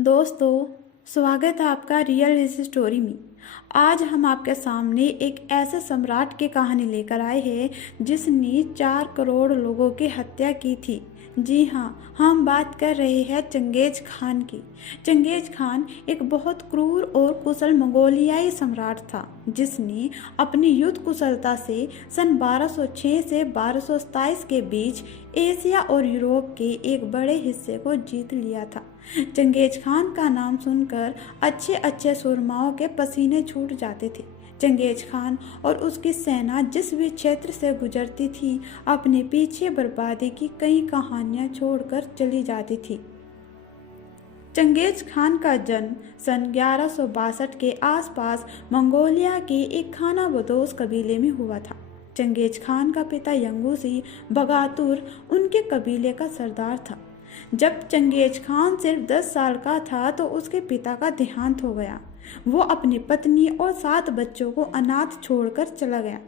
दोस्तों, स्वागत है आपका रियल हिस्ट्री स्टोरी में। आज हम आपके सामने एक ऐसे सम्राट की कहानी लेकर आए हैं जिसने 4 करोड़ लोगों की हत्या की थी। जी हाँ, हम बात कर रहे हैं चंगेज खान की। चंगेज खान एक बहुत क्रूर और कुशल मंगोलियाई सम्राट था जिसने अपनी युद्ध कुशलता से सन 1206 से 1227 के बीच एशिया और यूरोप के एक बड़े हिस्से को जीत लिया था। चंगेज खान का नाम सुनकर अच्छे अच्छे सुरमाओं के पसीने छूट जाते थे। चंगेज खान और उसकी सेना जिस भी क्षेत्र से गुजरती थी अपने पीछे बर्बादी की कई कहानियां छोड़कर चली जाती थी। चंगेज खान का जन्म सन 1162 के आसपास मंगोलिया के एक खानाबदोश कबीले में हुआ था। चंगेज खान का पिता यंगुसी बगातुर उनके कबीले का सरदार था। जब चंगेज खान सिर्फ 10 साल का था तो उसके पिता का देहांत हो गया। वो अपनी पत्नी और 7 बच्चों को अनाथ छोड़कर चला गया।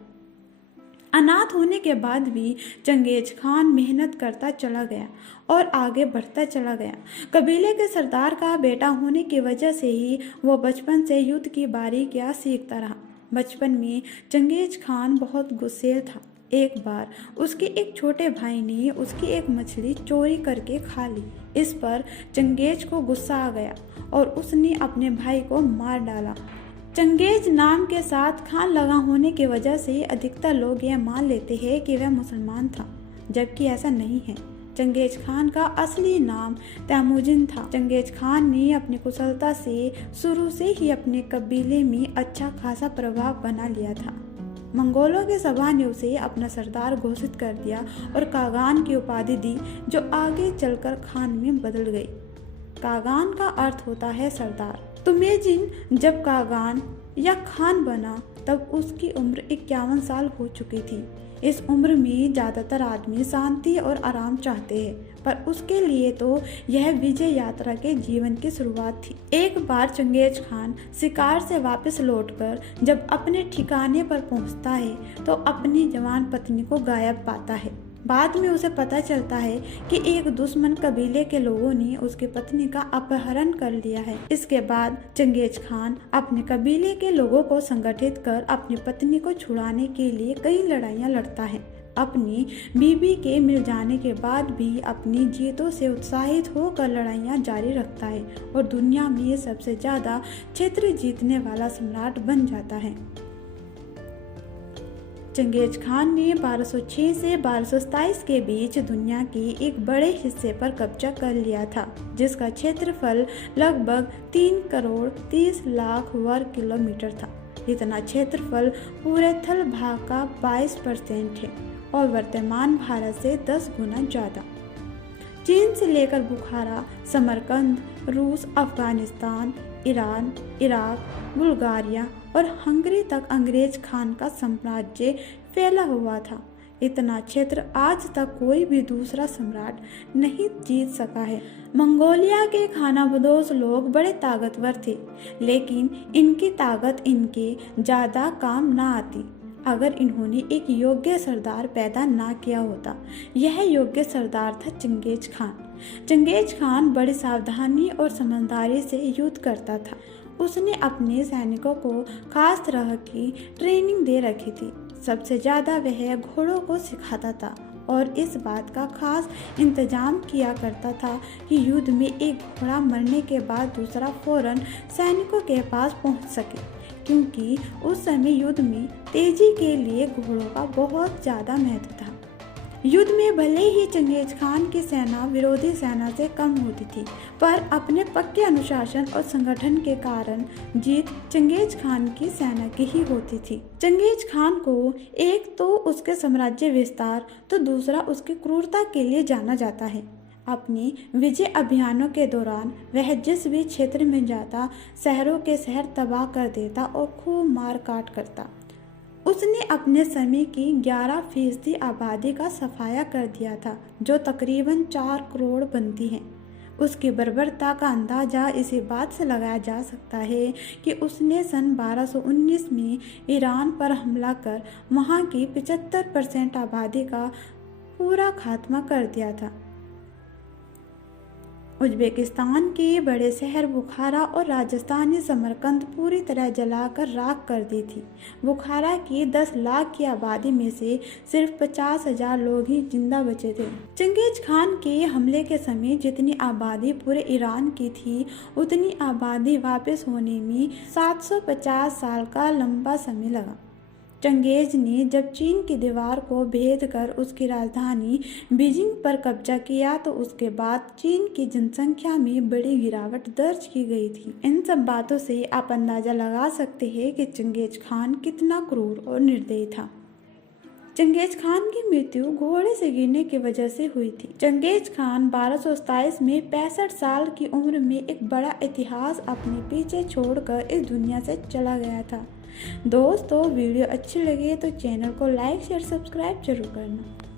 अनाथ होने के बाद भी चंगेज खान मेहनत करता चला गया और आगे बढ़ता चला गया। कबीले के सरदार का बेटा होने की वजह से ही वो बचपन से युद्ध की बारीकियां सीखता रहा। बचपन में चंगेज खान बहुत गुस्सैल था। एक बार उसके एक छोटे भाई ने उसकी एक मछली चोरी करके खा ली। इस पर चंगेज को गुस्सा आ गया और उसने अपने भाई को मार डाला। चंगेज नाम के साथ खान लगा होने की वजह से अधिकतर लोग यह मान लेते हैं कि वह मुसलमान था, जबकि ऐसा नहीं है। चंगेज खान का असली नाम तैमुजिन था। चंगेज खान ने अपनी कुशलता से शुरू से ही अपने कबीले में अच्छा खासा प्रभाव बना लिया था। मंगोलों की सभा ने उसे अपना सरदार घोषित कर दिया और कागान की उपाधि दी, जो आगे चलकर खान में बदल गई। कागान का अर्थ होता है सरदार। तुमेजिन जब कागान या खान बना तब उसकी उम्र 51 साल हो चुकी थी। इस उम्र में ज़्यादातर आदमी शांति और आराम चाहते हैं, पर उसके लिए तो यह विजय यात्रा के जीवन की शुरुआत थी। एक बार चंगेज खान शिकार से वापस लौटकर जब अपने ठिकाने पर पहुंचता है तो अपनी जवान पत्नी को गायब पाता है। बाद में उसे पता चलता है कि एक दुश्मन कबीले के लोगों ने उसकी पत्नी का अपहरण कर लिया है। इसके बाद चंगेज खान अपने कबीले के लोगों को संगठित कर अपनी पत्नी को छुड़ाने के लिए कई लड़ाइयाँ लड़ता है। अपनी बीबी के मिल जाने के बाद भी अपनी जीतों से उत्साहित होकर लड़ाइयाँ जारी रखता है और दुनिया में सबसे ज्यादा क्षेत्र जीतने वाला सम्राट बन जाता है। चंगेज खान ने 1206 से 1227 के बीच दुनिया के एक बड़े हिस्से पर कब्जा कर लिया था, जिसका क्षेत्रफल लगभग 3 करोड़ 30 लाख वर्ग किलोमीटर था। इतना क्षेत्रफल पूरे थल भाग का 22% है और वर्तमान भारत से 10 गुना ज़्यादा। चीन से लेकर बुखारा, समरकंद, रूस, अफगानिस्तान, ईरान, इराक, बुल्गारिया और हंगरी तक अंग्रेज खान का साम्राज्य फैला हुआ था। इतना क्षेत्र आज तक कोई भी दूसरा सम्राट नहीं जीत सका है। मंगोलिया के खानाबदोश लोग बड़े ताकतवर थे, लेकिन इनकी ताकत इनके ज़्यादा काम ना आती अगर इन्होंने एक योग्य सरदार पैदा ना किया होता। यह योग्य सरदार था चंगेज खान। चंगेज खान बड़ी सावधानी और समझदारी से युद्ध करता था। उसने अपने सैनिकों को खास तरह की ट्रेनिंग दे रखी थी। सबसे ज़्यादा वह घोड़ों को सिखाता था और इस बात का खास इंतजाम किया करता था कि युद्ध में एक घोड़ा मरने के बाद दूसरा फौरन सैनिकों के पास पहुंच सके, क्योंकि उस समय युद्ध में तेजी के लिए घोड़ों का बहुत ज़्यादा महत्व था। युद्ध में भले ही चंगेज खान की सेना विरोधी सेना से कम होती थी, पर अपने पक्के अनुशासन और संगठन के कारण जीत चंगेज खान की सेना की ही होती थी। चंगेज खान को एक तो उसके साम्राज्य विस्तार तो दूसरा उसकी क्रूरता के लिए जाना जाता है। अपने विजय अभियानों के दौरान वह जिस भी क्षेत्र में जाता शहरों के शहर तबाह कर देता और खूब मार काट करता। उसने अपने समय की 11% आबादी का सफाया कर दिया था, जो तकरीबन 4 करोड़ बनती है। उसकी बर्बरता का अंदाज़ा इसी बात से लगाया जा सकता है कि उसने सन 1219 में ईरान पर हमला कर वहाँ की 75% आबादी का पूरा खात्मा कर दिया था। उज़्बेकिस्तान के बड़े शहर बुखारा और राजस्थान ने समरकंद पूरी तरह जलाकर राख कर दी थी। बुखारा की 10 लाख की आबादी में से सिर्फ 50,000 लोग ही जिंदा बचे थे। चंगेज खान के हमले के समय जितनी आबादी पूरे ईरान की थी, उतनी आबादी वापस होने में 750 साल का लंबा समय लगा। चंगेज ने जब चीन की दीवार को भेद कर उसकी राजधानी बीजिंग पर कब्जा किया तो उसके बाद चीन की जनसंख्या में बड़ी गिरावट दर्ज की गई थी। इन सब बातों से आप अंदाजा लगा सकते हैं कि चंगेज खान कितना क्रूर और निर्दयी था। चंगेज खान की मृत्यु घोड़े से गिरने की वजह से हुई थी। चंगेज खान 1227 में 65 साल की उम्र में एक बड़ा इतिहास अपने पीछे छोड़कर इस दुनिया से चला गया था। दोस्तों, वीडियो अच्छी लगे तो चैनल को लाइक शेयर सब्सक्राइब जरूर करना।